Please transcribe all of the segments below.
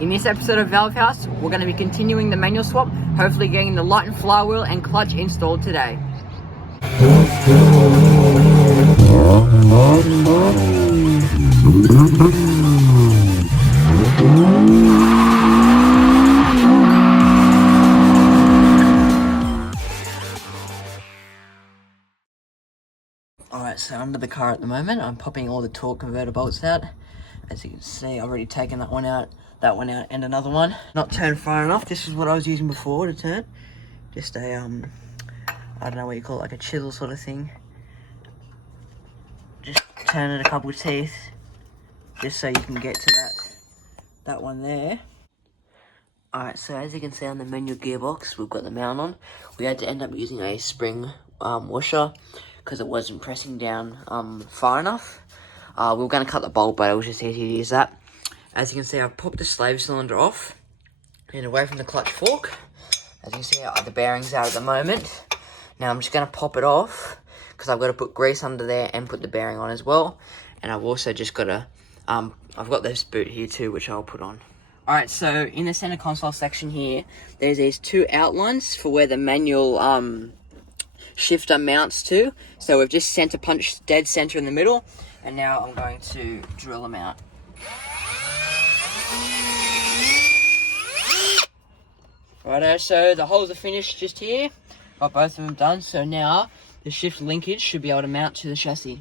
In this episode of Valve House, we're going to be continuing the manual swap, hopefully getting the Lightened Flywheel and clutch installed today. Alright, so under the car at the moment, I'm popping all the torque converter bolts out. As you can see, I've already taken that one out, and another one. Not turned far enough. This is what I was using before to turn. Just a, I don't know what you call it, like a chisel sort of thing. Just turn it a couple of teeth, just so you can get to that one there. Alright, so as you can see on the manual gearbox, we've got the mount on. We had to end up using a spring washer, because it wasn't pressing down far enough. We were going to cut the bolt, but it was just easier to use that. As you can see, I've popped the slave cylinder off and away from the clutch fork. As you can see, the bearing's out at the moment. Now I'm just going to pop it off because I've got to put grease under there and put the bearing on as well. And I've also just got to, I've got this boot here too, which I'll put on. Alright, so in the center console section here, there's these two outlines for where the manual shifter mounts to. So we've just center punched dead center in the middle, and now I'm going to drill them out. Righto, so the holes are finished just here. Got both of them done, so now the shift linkage should be able to mount to the chassis.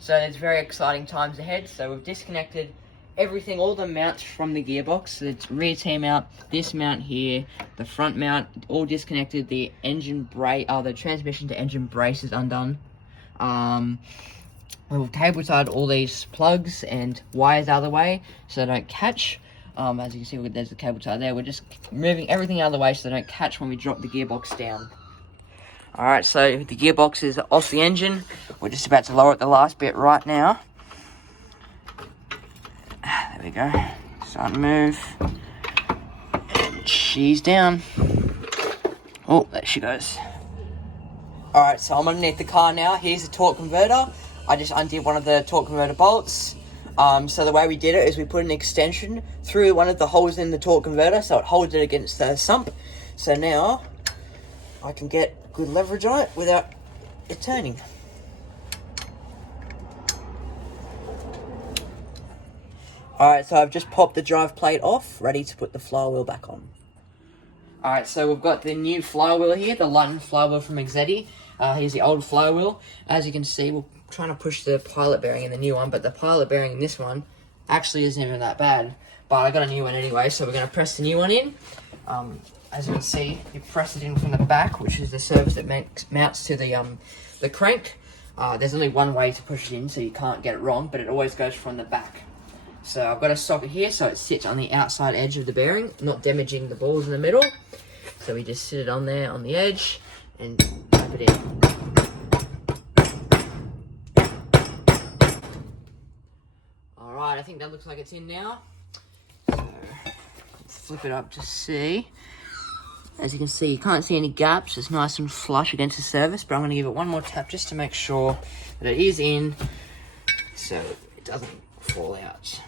So there's very exciting times ahead. So we've disconnected everything, all the mounts from the gearbox. The rear T mount, this mount here, the front mount, all disconnected. The engine brake, the transmission to engine brace is undone. We've cable tied all these plugs and wires out of the way so they don't catch. As you can see, there's the cable tie there. We're just moving everything out of the way so they don't catch when we drop the gearbox down. Alright, so the gearbox is off the engine. We're just about to lower it the last bit right now. There we go. Starting to move. And she's down. Oh, there she goes. Alright, so I'm underneath the car now. Here's the torque converter. I just undid one of the torque converter bolts. So the way we did it is we put an extension through one of the holes in the torque converter so it holds it against the sump. So now I can get good leverage on it without it turning. Alright, so I've just popped the drive plate off, ready to put the flywheel back on. Alright, so we've got the new flywheel here, the Lightened Flywheel from Integra. Here's the old flywheel. As you can see, we're trying to push the pilot bearing in the new one, but the pilot bearing in this one actually isn't even that bad. But I got a new one anyway, so we're going to press the new one in. As you can see, you press it in from the back, which is the surface that mounts to the crank. There's only one way to push it in, so you can't get it wrong, but it always goes from the back. So I've got a socket here, so it sits on the outside edge of the bearing, not damaging the balls in the middle. So we just sit it on there on the edge and tap it in. Alright, I think that looks like it's in now. So let's flip it up to see. As you can see, you can't see any gaps. It's nice and flush against the surface, but I'm going to give it one more tap just to make sure that it is in, so it doesn't fall out.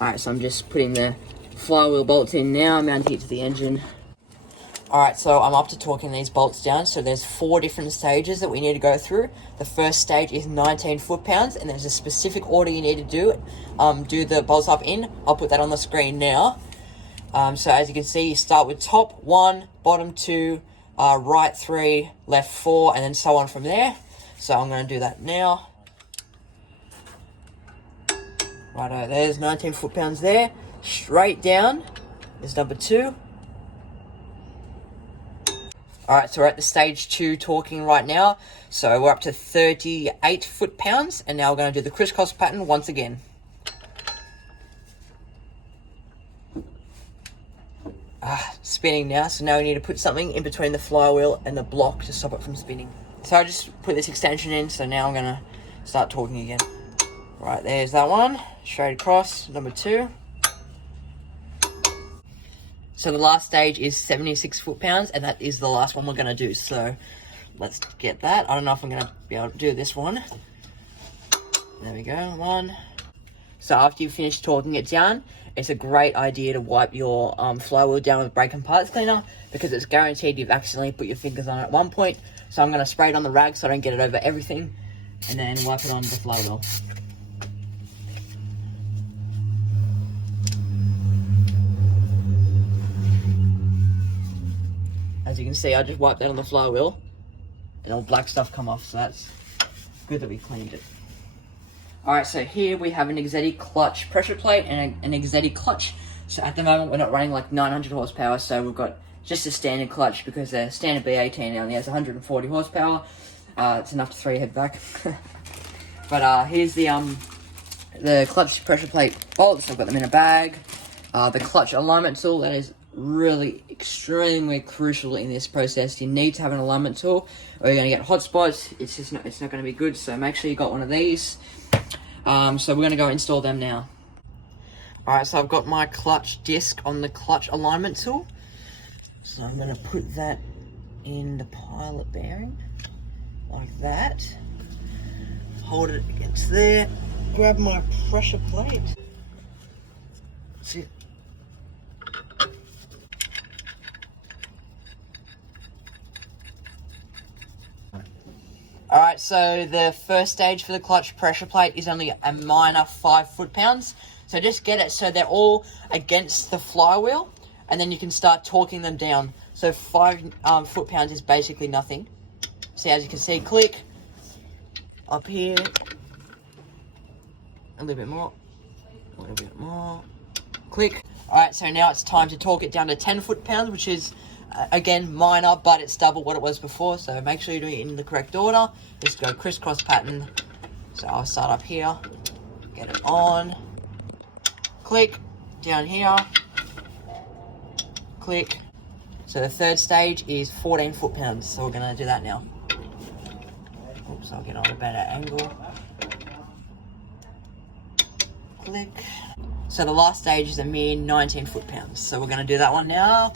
Alright, so I'm just putting the flywheel bolts in now, mounting it to the engine. Alright, so I'm up to torquing these bolts down. So there's 4 different stages that we need to go through. The first stage is 19 foot-pounds, and there's a specific order you need to do it. Do the bolts up in. I'll put that on the screen now. So as you can see, you start with top 1, bottom 2, right 3, left 4, and then so on from there. So I'm going to do that now. Righto, there's 19 foot-pounds there. Straight down is number 2. Alright, so we're at the stage 2 torquing right now. So we're up to 38 foot-pounds, and now we're going to do the crisscross pattern once again. Spinning now, so now we need to put something in between the flywheel and the block to stop it from spinning. So I just put this extension in, so now I'm going to start torquing again. Right, there's that one, straight across, number 2. So the last stage is 76 foot-pounds, and that is the last one we're going to do. So let's get that. I don't know if I'm going to be able to do this one. There we go, one. So after you finish torquing it down, it's a great idea to wipe your flywheel down with brake and parts cleaner, because it's guaranteed you've accidentally put your fingers on it at one point. So I'm going to spray it on the rag so I don't get it over everything, and then wipe it on the flywheel. As you can see, I just wiped that on the flywheel, and all black stuff come off, so that's good that we cleaned it. Alright, so here we have an Integra clutch pressure plate and an Integra clutch. So at the moment we're not running like 900 horsepower, so we've got just a standard clutch because the standard B18 only has 140 horsepower. It's enough to throw your head back. But here's the clutch pressure plate bolts. I've got them in a bag. The clutch alignment tool, that is really extremely crucial in this process. You need to have an alignment tool or you're going to get hot spots. It's not going to be good, so make sure you got one of these. So we're going to go install them now. Alright, so I've got my clutch disc on the clutch alignment tool. So I'm going to put that in the pilot bearing, like that. Hold it against there. Grab my pressure plate. See. Alright, so the first stage for the clutch pressure plate is only a minor 5 foot-pounds. So just get it so they're all against the flywheel, and then you can start torquing them down. So 5 foot-pounds is basically nothing. See, as you can see, click, up here, a little bit more, click. Alright, so now it's time to torque it down to 10 foot-pounds, which is again minor, but it's double what it was before, so make sure you're doing it in the correct order. Just go crisscross pattern. So I'll start up here, get it on, click, down here, click. So the third stage is 14 foot-pounds, so we're going to do that now. Oops, I'll get on a better angle. Click. So the last stage is a mere 19 foot-pounds, so we're going to do that one now.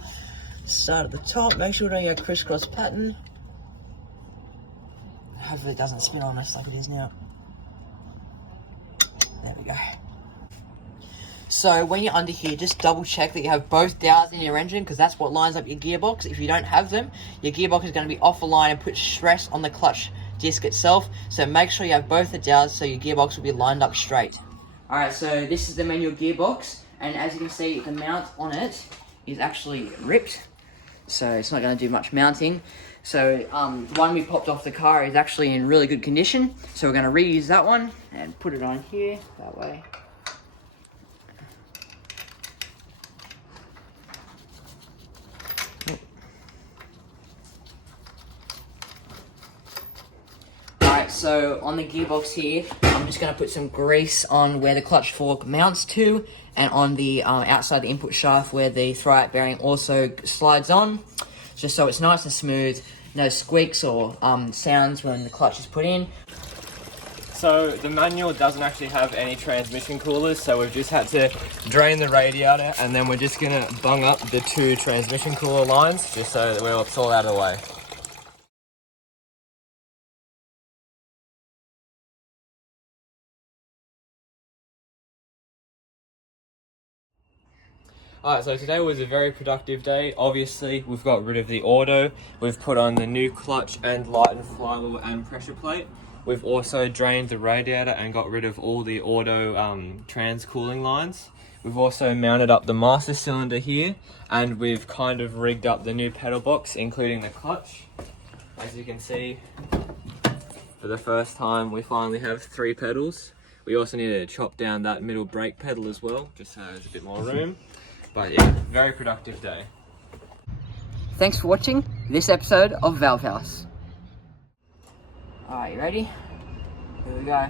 Start at the top, make sure you're doing a crisscross pattern. Hopefully it doesn't spin on us like it is now. There we go. So when you're under here, just double check that you have both dowels in your engine, because that's what lines up your gearbox. If you don't have them, your gearbox is going to be off the line and put stress on the clutch disc itself. So make sure you have both the dowels so your gearbox will be lined up straight. Alright, so this is the manual gearbox, and as you can see, the mount on it is actually ripped. So it's not going to do much mounting. So the one we popped off the car is actually in really good condition. So we're going to reuse that one and put it on here, that way. Alright, so on the gearbox here, I'm just going to put some grease on where the clutch fork mounts to, and on the outside the input shaft where the throwout bearing also slides on, just so it's nice and smooth, no squeaks or sounds when the clutch is put in. So the manual doesn't actually have any transmission coolers, so we've just had to drain the radiator, and then we're just going to bung up the 2 transmission cooler lines just so that it's all out of the way. Alright, so today was a very productive day. Obviously, we've got rid of the auto, we've put on the new clutch and lightened flywheel and pressure plate. We've also drained the radiator and got rid of all the auto trans cooling lines. We've also mounted up the master cylinder here, and we've kind of rigged up the new pedal box, including the clutch. As you can see, for the first time, we finally have 3 pedals. We also need to chop down that middle brake pedal as well, just so there's a bit more room. But yeah, very productive day. Thanks for watching this episode of Valve House. Alright, you ready? Here we go.